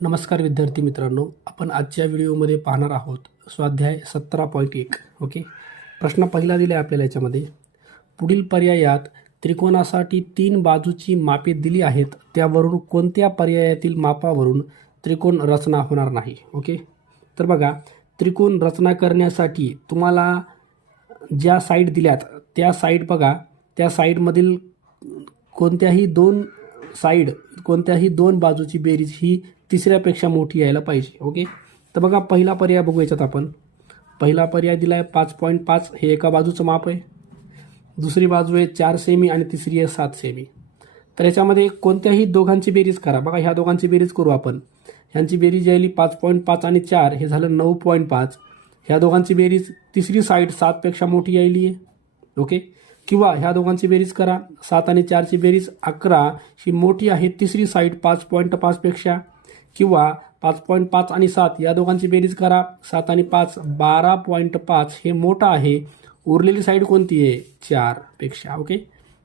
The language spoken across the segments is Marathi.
नमस्कार विद्यार्थी मित्रांनो, आपण आजच्या व्हिडिओमध्ये पाहणार आहोत स्वाध्याय 17.1. ओके. प्रश्न पहिला दिला आहे आपल्याला. याच्यामध्ये पुढील पर्यायात त्रिकोणासाठी 3 बाजूची मापे दिली आहेत, त्यावरून कोणत्या पर्यायातील मापावरून त्रिकोण रचना होणार नाही. ओके. तर बघा, त्रिकोण रचना करण्यासाठी तुम्हाला ज्या साईड दिल्यात त्या साईड बघा, त्या साईडमधील कोणत्याही दोन बाजूची बेरीज ही तिसऱ्यापेक्षा मोठी यायला पाहिजे. ओके. तर बघा, पहिला पर्याय बघू. याच्यात आपण पहिला पर्याय दिला आहे 5.5, हे एका बाजूचं माप आहे. दुसरी बाजू आहे 4 सेमी आणि तिसरी आहे 7 सेमी. तर याच्यामध्ये कोणत्याही दोघांची बेरीज करा. बघा, ह्या दोघांची बेरीज करू आपण. ह्यांची बेरीज यायली 5.5 आणि 4, हे झालं 9.5. ह्या दोघांची बेरीज तिसरी साईड 7पेक्षा मोठी यायली आहे. ओके. किंवा ह्या दोघांची बेरीज करा, 7 आणि 4ची बेरीज 11, ही मोठी आहे तिसरी साईड 5.5 पेक्षा. किंवा 5.5 आणि 7 या दोघांची बेरीज करा, 7 आणि 5 12.5, हे मोठं आहे. उरलेली साईड कोणती आहे? 4 पेक्षा. ओके.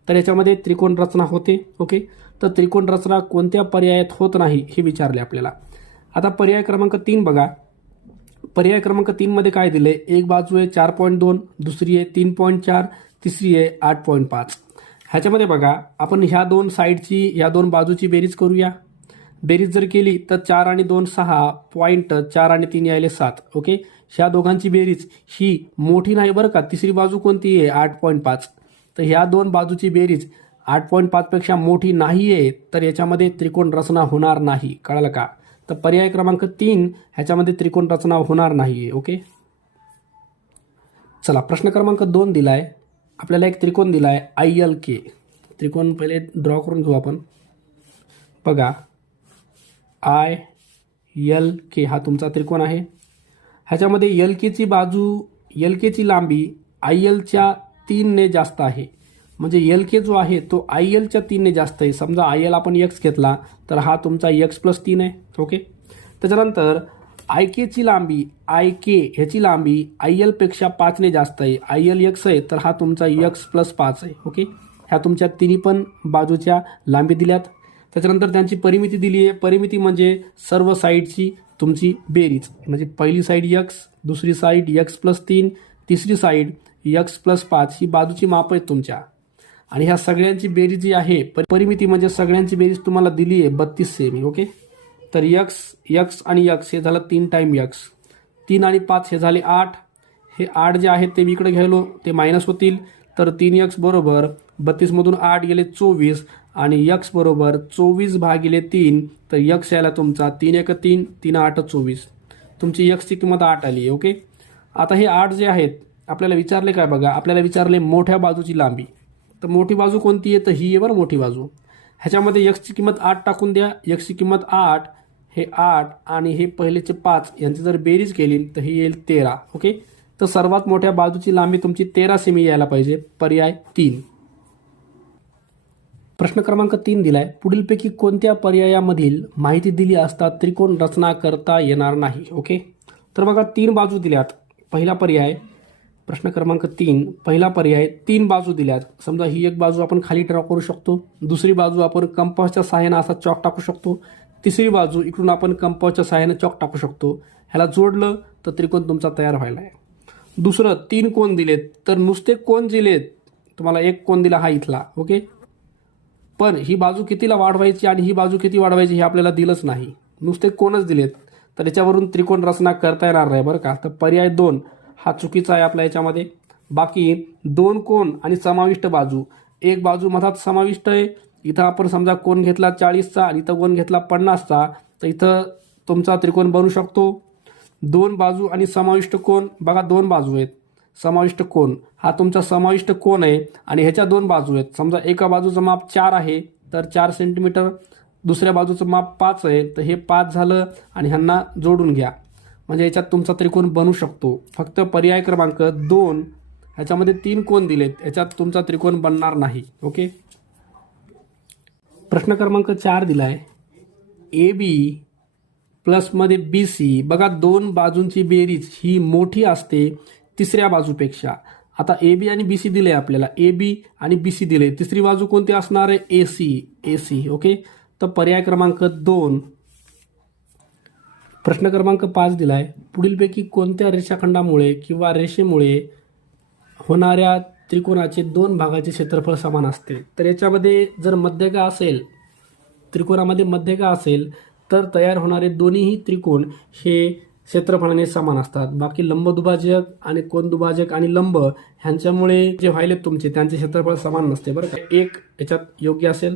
तर याच्यामध्ये त्रिकोण रचना होते. ओके. तर त्रिकोण रचना कोणत्या पर्यायात होत नाही हे विचारले आपल्याला. आता पर्याय क्रमांक 3 बघा. पर्याय क्रमांक 3 मध्ये काय दिले? एक बाजू आहे 4.2, दुसरी आहे 3.4, तिसरी आहे 8.5. ह्याच्यामध्ये बघा, आपण ह्या दोन बाजूची बेरीज करूया. बेरीज जर केली तर 4 आणि 2 6, पॉईंट 4 आणि 3 यायले 7. ओके. ह्या दोघांची बेरीज ही मोठी नाही बरं का. तिसरी बाजू कोणती आहे? 8.5. तर ह्या दोन बाजूची बेरीज 8.5 पेक्षा मोठी नाही आहे, तर याच्यामध्ये त्रिकोण रचना होणार नाही. कळालं का? तर पर्याय क्रमांक 3 ह्याच्यामध्ये त्रिकोण रचना होणार नाहीये. ओके. चला, प्रश्न क्रमांक 2 दिलाय आपल्याला. एक त्रिकोण दिलाय ILK. त्रिकोण पहिले ड्रॉ करून घेऊ आपण. बघा, ILK हा तुमचा त्रिकोण आहे. ह्याच्यामध्ये LKची लांबी ILच्या 3 ने जास्त आहे. म्हणजे LK जो आहे तो ILच्या 3 ने जास्त आहे. समजा IL आपण x घेतला तर हा तुमचा x+3 आहे. ओके. त्याच्यानंतर IK ह्याची लांबी IL पेक्षा 5 ने जास्त आहे. IL x आहे तर हा तुमचा x+5 आहे. ओके. ह्या तुमच्या तिन्ही पण बाजूच्या लांबी दिल्यात. त्याच्यानंतर त्यांची परिमिती दिली आहे. परिमिती म्हणजे सर्व साईडची तुमची बेरीज. म्हणजे पहिली साईड x, दुसरी साईड x+3, तिसरी साईड x+5, ही बाजूची माप आहेत तुमच्या. आणि ह्या सगळ्यांची बेरीज जी आहे, परिमिती म्हणजे सगळ्यांची बेरीज तुम्हाला दिली आहे 32 सेमी. ओके. तर x आणि x हे झालं 3 टाइम x. 3 आणि 5 हे झाले 8. हे 8 जे आहेत ते मी इकडे घ्यायलो, ते मायनस होतील. तर 3x बरोबर 32 मधून 8 गेले 24 आणि x बरोबर 24/3. तर x यायला तुमचा 3 1 3, 3 8 24. तुमची x ची किंमत 8 आली. ओके. आता हे 8 जे आहेत आपल्याला विचारले काय? बघा, आपल्याला विचारले मोठ्या बाजूची लांबी. तर मोठी बाजू कोणती आहे? तर ही आहे बरं मोठी बाजू. ह्याच्यामध्ये x ची किंमत 8 टाकून द्या. x ची किंमत 8, हे 8 आणि हे पहिलेचे 5 यांची जर बेरीज केली तर ही येईल 13. ओके. तर सर्वात मोठ्या बाजूची लांबी तुमची 13 सेमी यायला पाहिजे. पर्याय 3. प्रश्न क्रमांक 3 दिलाय. पुढीलपैकी कोणत्या पर्यायामधील माहिती दिली असता त्रिकोण रचना करता येणार नाही? ओके. तर बघा, 3 बाजू दिल्यात. पहिला पर्याय, प्रश्न क्रमांक 3, पहिला पर्याय 3 बाजू दिल्यात. समजा ही एक बाजू आपण खाली ड्रॉ करू शकतो. दुसरी बाजू आपण कंपासच्या सहाय्याने असा चॉक टाकू शकतो. तिसरी बाजू इकडून आपण कंपासच्या सहाय्याने चॉक टाकू शकतो. ह्याला जोडलं तर त्रिकोण तुमचा तयार व्हायला आहे. दुसरं, 3 कोण दिलेत. तर नुसते कोण दिलेत तुम्हाला. एक कोण दिला हा इथला. ओके. पण ही बाजू कितीला वाढवायची आणि ही बाजू किती वाढवायची हे आपल्याला दिलंच नाही. नुसते कोणच दिलेत. तर याच्यावरून त्रिकोण रचना करता येणार नाही बरं का. तर पर्याय 2 हा चुकीचा आहे आपल्या याच्यामध्ये. बाकी 2 कोण आणि समाविष्ट बाजू. एक बाजू मधात समाविष्ट आहे. इथं आपण समजा कोण घेतला 40चा आणि इथं कोण घेतला 50चा, तर इथं तुमचा त्रिकोण बनू शकतो. 2 बाजू आणि समाविष्ट कोण. बघा, 2 बाजू आहेत. समाविष्ट कोण हा तुमचा समाविष्ट कोण आहे आणि ह्याच्या 2 बाजू आहेत. समजा एका बाजूचं माप 4 आहे तर 4 सेंटीमीटर. दुसऱ्या बाजूचं माप 5 आहे तर हे 5 झालं आणि ह्यांना जोडून घ्या. म्हणजे याच्यात तुमचा त्रिकोण बनू शकतो. फक्त पर्याय क्रमांक 2 ह्याच्यामध्ये 3 कोण दिलेत, याच्यात तुमचा त्रिकोण बनणार नाही. ओके. प्रश्न क्रमांक 4 दिलाय. AB प्लसमध्ये BC. बघा, 2 बाजूंची बेरीज ही मोठी असते तिसऱ्या बाजूपेक्षा. आता AB आणि BC दिले आपल्याला. AB आणि BC दिले. तिसरी बाजू कोणती असणार आहे? AC. ओके. तर पर्याय क्रमांक 2 प्रश्न क्रमांक 5 दिलाय, पुढीलपैकी कोणत्या रेषाखंडामुळे किंवा रेषेमुळे होणाऱ्या त्रिकोणाचे दोन भागाचे क्षेत्रफळ समान असते? तर याच्यामध्ये जर मध्यका असेल, त्रिकोणामध्ये मध्यका असेल तर तयार होणारे दोन्हीही त्रिकोण हे क्षेत्रफळाने समान असतात. बाकी लंबदुभाजक आणि कोनदुभाजक आणि लंब ह्यांच्यामुळे जे व्हायलेत तुमचे त्यांचे क्षेत्रफळ समान नसते बरं का. एक याच्यात योग्य असेल.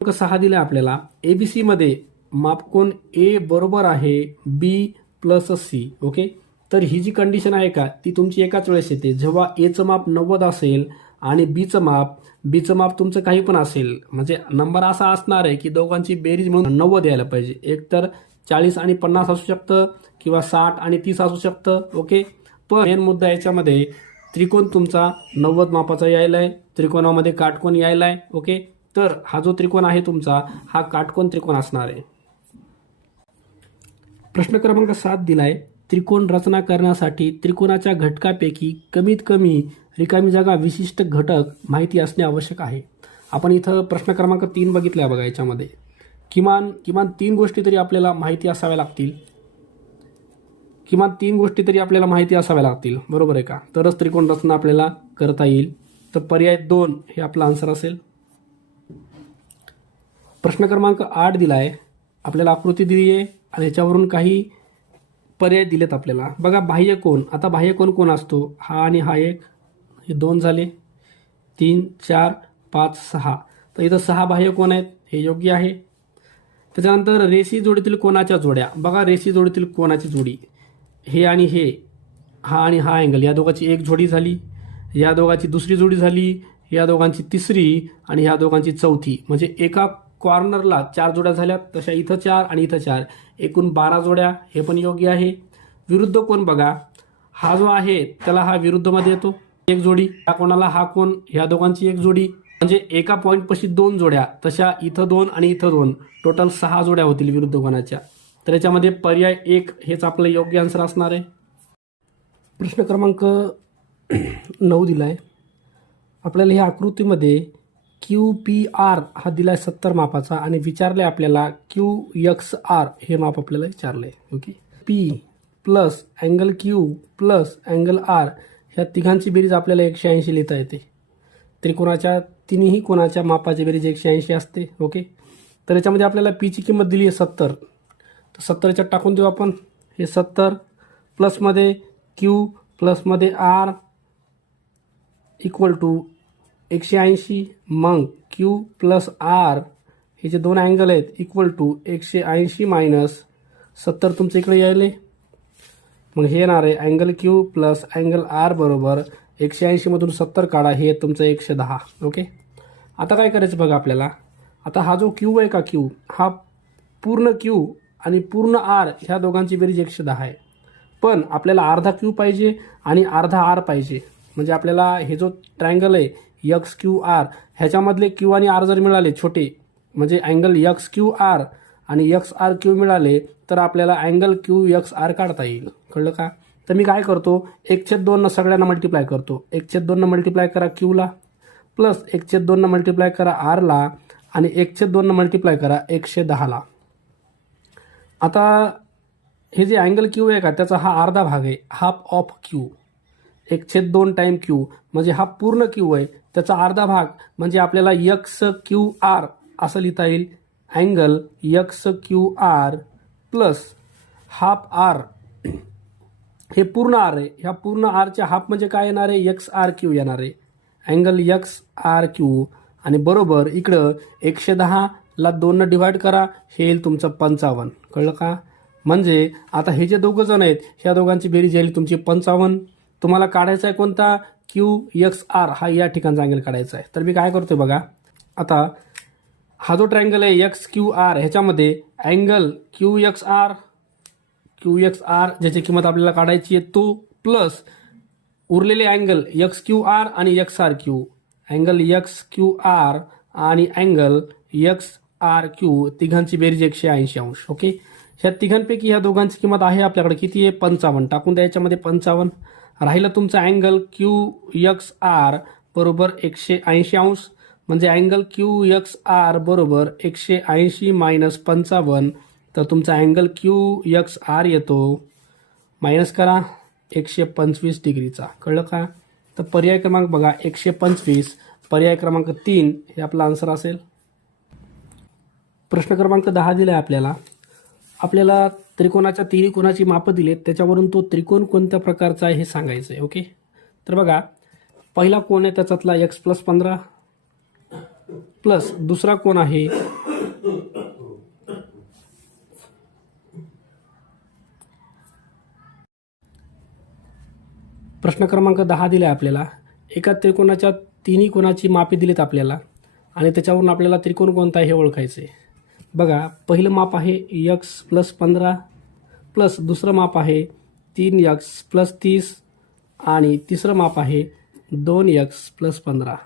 6 दिला आपल्याला, एबीसी मध्ये मापकोन ए बरोबर आहे बी प्लस सी. ओके, तर ही जी कंडिशन आहे का ती तुमची एकाच वेळेस येते जेव्हा एचं माप 90 असेल आणि बीचं माप तुमचं काही पण असेल. म्हणजे नंबर असा असणार आहे की दोघांची बेरीज म्हणून 90 यायला पाहिजे. एक तर 40 आणि 50 असू शकतं किंवा 60 आणि 30 असू शकतं. ओके, पण मेन मुद्दा याच्यामध्ये त्रिकोण तुमचा 90 मापाचा यायला आहे, त्रिकोणामध्ये काटकोन यायला आहे. ओके, तर हा जो त्रिकोण आहे तुमचा हा काटकोन त्रिकोण असणार आहे. प्रश्न क्रमांक 7 दिलाय, त्रिकोण रचना करण्यासाठी त्रिकोणाच्या घटकापैकी कमीत कमी रिकामी जागा विशिष्ट घटक माहिती असणे आवश्यक आहे. आपण इथं प्रश्न क्रमांक 3 बघितला बघा. याच्यामध्ये किमान 3 गोष्टी तरी आपल्याला माहिती असाव्या लागतील. बरोबर आहे का, तरच त्रिकोण रचना आपल्याला करता येईल. तर पर्याय 2 हे आपला आन्सर असेल. प्रश्न क्रमांक 8 दिलाय, आपल्याला आकृती दिली आहे आणि याच्यावरून काही पर्याय दिलेत आपल्याला. बघा, बाह्यकोन. आता बाह्यकोन कोण असतो? हा आणि हा एक, हे 2 झाले, 3 4 5 6. तर इथं 6 बाह्यकोन आहेत, हे योग्य आहे. त्याच्यानंतर रेषी जोडीतील कोणाच्या जोड्या. बघा, रेषी जोडीतील कोणाची जोडी हे आणि हे, हा आणि हा अँगल, या दोघांची एक जोडी झाली, या दोघांची दुसरी जोडी झाली, या दोघांची तिसरी आणि ह्या दोघांची चौथी. म्हणजे एका कॉर्नरला 4 जोड्या झाल्या, तशा इथं 4 आणि इथं 4, एकूण 12 जोड्या. हे पण योग्य आहे. विरुद्ध कोण बघा, हा जो आहे त्याला हा विरुद्धमध्ये येतो, एक जोडी. या कोणाला हा कोण, ह्या दोघांची एक जोडी. म्हणजे एका पॉईंटपाशी 2 जोड्या, तशा इथं 2 आणि इथं 2, टोटल 6 जोड्या होतील विरुद्ध कोणाच्या. तर याच्यामध्ये पर्याय 1 हेच आपलं योग्य आन्सर असणार आहे. प्रश्न क्रमांक 9 दिलाय, आपल्याला ह्या आकृतीमध्ये QPR हा दिलाय 70 मापाचा आणि विचारले आपल्याला QXR हे माप आपल्याला विचारलंय. Okay, P plus angle Q plus angle R ह्या तिघांची बेरीज आपल्याला 180 लिहिता येते. त्रिकोणाच्या तिन्ही कोणाच्या मापाची बेरीज 180 असते. ओके, तर याच्यामध्ये आपल्याला P ची किंमत दिली आहे 70. तर 70 टाकून देऊ आपण. हे 70 प्लसमध्ये Q प्लसमध्ये R इक्वल टू 180. मग Q प्लस R हे जे दोन अँगल आहेत इक्वल टू 180 मायनस 70 तुमच्या इकडे यायले. मग हे येणार आहे angle Q plus angle R बरोबर 180 मधून 70 काढा, हे तुमचं 110. ओके, आता काय करायचं बघा आपल्याला. आता हा जो Q आहे का, Q हा पूर्ण Q आणि पूर्ण R ह्या दोघांची बेरीज 110 आहे. पण आपल्याला अर्धा Q पाहिजे आणि अर्धा R पाहिजे. म्हणजे आपल्याला हे जो ट्रायंगल आहे XQR ह्याच्यामधले Q आणि R जर मिळाले छोटे, म्हणजे अँगल XQR आणि XRQ मिळाले, तर आपल्याला अँगल QXR काढता येईल. कळलं का? तर मी काय करतो, 1/2 सगळ्यांना मल्टिप्लाय करतो. 1/2 मल्टिप्लाय करा Qला, प्लस 1/2 मल्टिप्लाय करा Rला आणि 1/2 मल्टिप्लाय करा 110ला. आता हे जे अँगल Q आहे का त्याचा हा अर्धा भाग आहे, half of Q. 1/2 time Q म्हणजे हा पूर्ण Q आहे, त्याचा अर्धा भाग म्हणजे आपल्याला XQR असं लिहिता येईल. Angle XQR plus half R हे पूर्ण R आहे. ह्या पूर्ण Rच्या हाफ म्हणजे काय येणार आहे, XRQ येणार आहे. अँगल XRQ आणि बरोबर इकडं 110ला 2 डिवाइड करा, हे येईल तुमचं 55. कळलं का? म्हणजे आता हे जे दोघं जण आहेत ह्या दोघांची बेरीज येईल तुमची 55. तुम्हाला काढायचा आहे कोणता, QXR हा या ठिकाणचा अँगल काढायचा आहे. तर मी काय करतोय बघा, आता हा जो ट्रायंगल आहे XQR ह्याच्यामध्ये अँगल QXR ज्याची किंमत आपल्याला काढायची आहे तो, प्लस उरलेले अँगल XQR आणि XRQ. अँगल XQR आणि अँगल XRQ तिघांची बेरीज 180 अंश. ओके, ह्या तिघांपैकी ह्या दोघांची किंमत आहे आपल्याकडे किती आहे, 55. टाकून द्या याच्यामध्ये 55. राहिलं तुमचा अँगल QXR बरोबर 180 अंश. म्हणजे अँगल QXR बरोबर 180 मायनस 55 तर तुमचा अँगल QXR येतो मायनस करा 125 डिग्रीचा. कळलं का? तर पर्याय क्रमांक बघा 125, पर्याय क्रमांक 3 हे आपला आन्सर असेल. प्रश्न क्रमांक 10 दिला आहे आपल्याला त्रिकोणाच्या तिन्ही कोणाची मापं दिलेत, त्याच्यावरून तो त्रिकोण कोणत्या प्रकारचा आहे हे सांगायचं आहे. ओके, तर बघा पहिला कोण आहे त्याच्यातला x+15 प्लस दुसरा कोण आहे प्रश्न क्रमांक 10 दिला आहे आपल्याला. एका त्रिकोणाच्या तिन्ही कोणाची मापे दिलीत आपल्याला आणि त्याच्यावरून आपल्याला त्रिकोण कोणता आहे हे ओळखायचं आहे. बघा पहिलं माप आहे x+15 प्लस दुसरं माप आहे 3x+30 आणि तिसरं माप आहे 2x+15.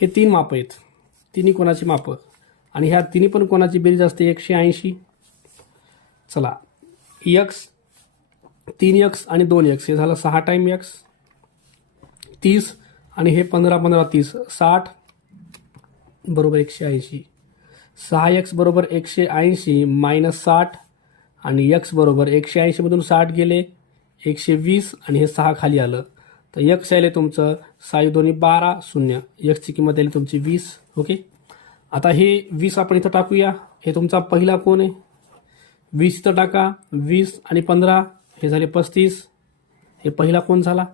हे 3 मापं आहेत, तिन्ही कोणाची मापं, आणि ह्या तिन्ही पण कोणाची बेरीज असते 180. चला x 3x आणि 2x हे झालं 6 टाईम x 30 आणि हे 15 15 30 60 बरोबर 180. 6x बरोबर 180 मायनस 60 आणि x बरोबर 180 मधून 60 गेले 120 आणि हे 6 खाली आलं तर x आले तुमचं 6 2 12 0. xची किंमत आली तुमची 20. ओके, आता हे 20 आपण इथं टाकूया. हे तुमचा पहिला कोण आहे, 20 इथं टाका. 20 आणि 15 हे झाले 35, हे पहिला कोण झाला.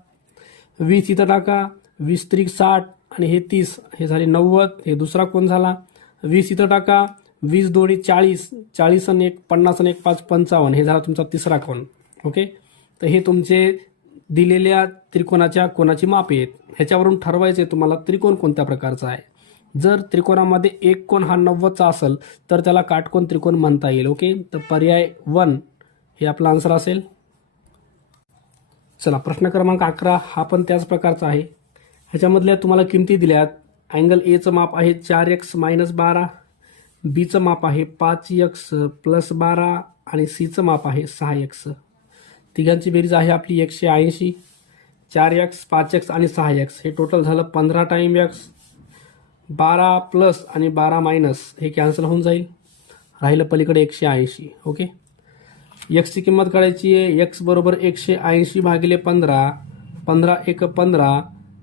20 इथं टाका. 20 त्रिक 60 आणि हे 30 हे झाले 90, हे दुसरा कोण झाला. 20 इथं टाका. 20 2 40, 40 आणि 1 50 आणि 1 5 55 हे झाला तुमचा तिसरा कोण. ओके, तर हे तुमचे दिलेल्या त्रिकोणाच्या कोणाची मापे आहेत. ह्याच्यावरून ठरवायचे तुम्हाला त्रिकोण कोणत्या प्रकारचा आहे. जर त्रिकोणामध्ये एक कोण हा 90चा असेल तर त्याला काटकोन त्रिकोण म्हणता येईल. ओके, तर पर्याय 1 हे आपला आन्सर असेल. चला प्रश्न क्रमांक 11 हा पण त्याच प्रकारचा आहे. ह्याच्यामधल्या तुम्हाला किमती दिल्यात. अँगल एचं माप आहे 4x - 12, बीचं माप आहे 5x + 12 आणि सीचं माप आहे 6x. तिघांची बेरीज आहे आपली 180. 4x 5x आणि 6x हे टोटल झालं 15 टाईम x. 12 प्लस आणि 12 मायनस हे कॅन्सल होऊन जाईल, राहिलं पलीकडे 180. ओके, एक्सची किंमत काढायची आहे. एक्स बरोबर 180 भागिले 15, 15 1 15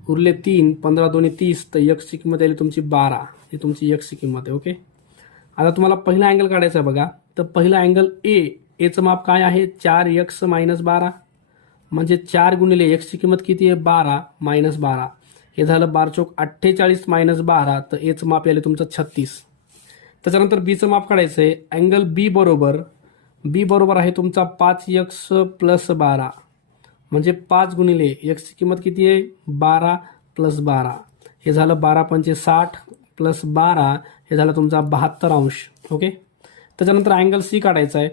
उरले 3, 15 2 30, तर एक्सची किंमत आली तुमची 12. ही तुमची एक्सची किंमत आहे. ओके, आता तुम्हाला पहिला अँगल काढायचा आहे बघा. तर पहिला अँगल एचं माप काय आहे 4x - 12 म्हणजे 4 गुणिले एक्सची किंमत किती आहे 12 - 12 हे झालं 12 चौक 48 - 12, तर एचं माप आले तुमचं 36. त्याच्यानंतर बीचं माप काढायचं आहे. अँगल बी बरोबर आहे तुमचा 5x + 12 म्हणजे 5 गुणिले एक्सची किंमत किती आहे 12 + 12 हे झालं 12 पंचे 60 + 12 हे झालं तुमचा 72 अंश. ओके, त्याच्यानंतर अँगल सी काढायचा आहे.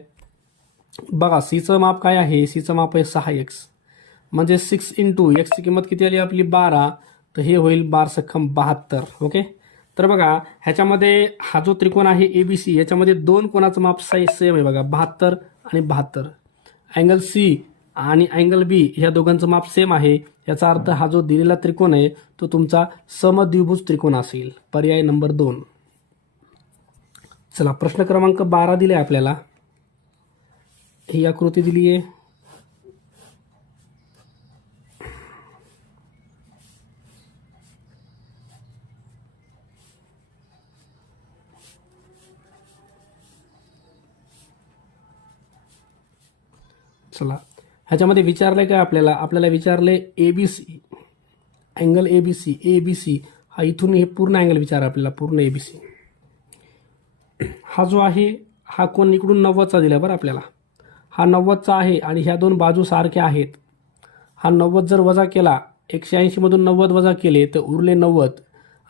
बघा सीचं माप काय आहे, सीचं माप आहे 6x म्हणजे 6 × एक्सची किंमत किती आली आपली 12, तर हे होईल 12 सख्खम 72. ओके, तर बघा ह्याच्यामध्ये हा जो त्रिकोण आहे ABC याच्यामध्ये दोन कोणाचं माप सेम आहे बघा 72 आणि 72. अँगल सी आणि अँगल बी ह्या दोघांचं माप सेम आहे. याचा अर्थ हा जो दिलेला त्रिकोण आहे तो तुमचा समद्विभुज त्रिकोण असेल. पर्याय नंबर 2. चला प्रश्न क्रमांक 12 दिले आपल्याला. ही आकृती दिली आहे. चला ह्याच्यामध्ये विचारलंय काय आपल्याला विचारलंय ABC अँगल ABC हा इथून हे पूर्ण अँगल विचार आपल्याला पूर्ण ABC. हा जो आहे हा कोण इकडून 90चा दिला बरं आपल्याला. हा 90चा आहे आणि ह्या दोन बाजू सारख्या आहेत. हा 90 जर वजा केला 180 मधून 90 वजा केले तर उरले 90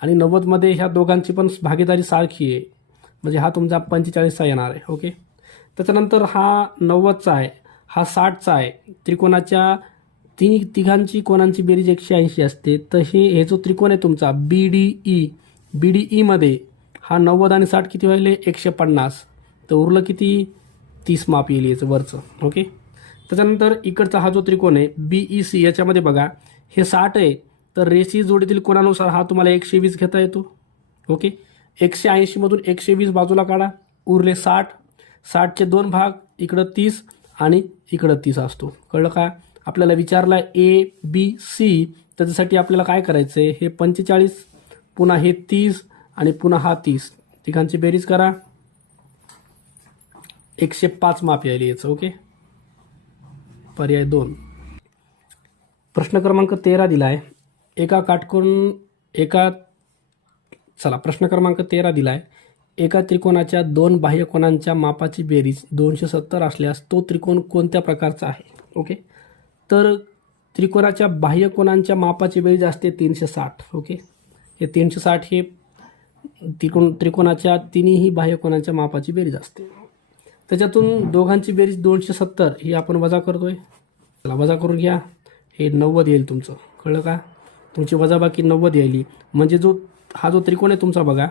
आणि 90 मध्ये ह्या दोघांची पण भागीदारी सारखी आहे म्हणजे हा तुमचा 45चा येणार आहे. ओके, त्याच्यानंतर हा 90चा आहे, हा 60चा आहे. त्रिकोणाच्या तिघांची कोणांची बेरीज 180 असते. तर हे जो त्रिकोण आहे तुमचा BDE मध्ये हा 90 आणि 60 किती व्हायले 150, तर उरलं किती 30 माप येईल याचं वरचं. ओके, त्याच्यानंतर इकडचा हा जो त्रिकोण आहे BEC याच्यामध्ये बघा हे 60 आहे, तर रेषी जोडीतील कोणानुसार हा तुम्हाला 120 घेता येतो. ओके, 180 मधून 120 बाजूला काढा उरले 60. 60चे 2 भाग, इकडं 30 आणि इकडं 30 असतो. कळलं का? आपल्याला विचारला ABC, त्याच्यासाठी आपल्याला काय करायचं आहे, हे 45 पुन्हा हे 30 आणि पुन्हा हा 30, तिघांची बेरीज करा, 105 माप यायला यायचं. ओके, पर्याय 2. प्रश्न क्रमांक 13 दिला आहे. प्रश्न क्रमांक 13 दिला आहे. एका त्रिकोणाच्या 2 बाह्य कोणांच्या मापाची बेरीज 270 असल्यास तो त्रिकोण कोणत्या प्रकारचा आहे? ओके, तर त्रिकोणाच्या बाह्य कोणांच्या मापाची बेरीज असते 360. ओके, हे 360 हे त्रिकोणाच्या तिन्ही बाह्य कोणांच्या मापाची बेरीज असते. त्याच्यातून दोघांची बेरीज 270 ही आपण वजा करतोय. चला वजा करून घ्या, हे 90 येईल तुमचं. कळलं का? तुमची वजाबाकी 90 यायली. म्हणजे हा जो त्रिकोण आहे तुमचा बघा,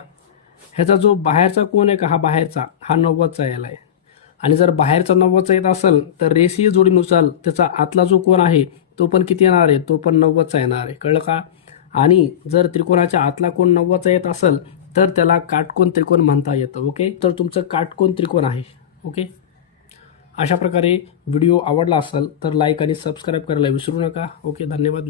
ह्याचा जो बाहेरचा कोण आहे का, हा बाहेरचा, हा 90चा यायला आहे. आणि जर बाहेरचा 90चा येत असेल तर रेषीय जोडीनुसार त्याचा आतला जो कोण आहे तो पण किती येणार आहे, तो पण 90चा येणार आहे. कळलं का? आणि जर त्रिकोणाच्या आतला कोण 90चा येत असेल तर त्याला काटकोन त्रिकोण म्हणता येतं. ओके, तर तुमचं काटकोन त्रिकोण आहे. ओके, अशा प्रकारे व्हिडिओ आवडला असेल तर लाईक आणि सबस्क्राईब करायला विसरू नका. ओके, धन्यवाद.